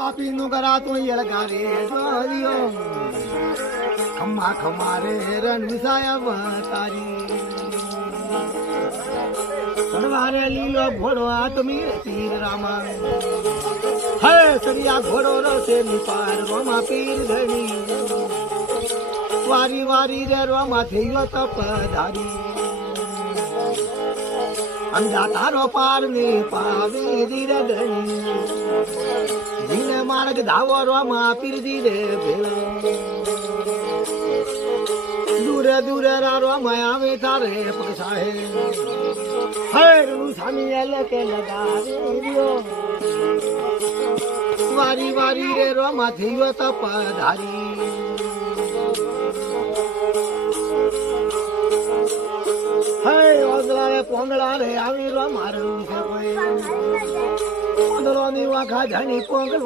પાપી નું કરા તું યળગારે જોયો ખમ્મા ખમારે રણ વિસાયા તારી સણવારે લીલો ઘોડો આત્મી તીર રામા હે સરિયા ઘોડો રસે નિપાર રોમા પીર ધણી વારી વારી રે રોમા થયો તપધારી અંધા તારો પાર ને પાવી ધીરે ધણી જીને માર્ગ ધાવો રોમા પીર ધીરે ભેળો દૂરે દૂરે રોમા આવે તારે પસાહે હરું સામી એલે કે લગાવ્યો વારી વારી રે રોમા થયો તપધારી હે ઓદળા રે પોંદળા રે આવી રોમા રંગ છે કોઈ પોંદળો ની વાખા ધણી પોંગલ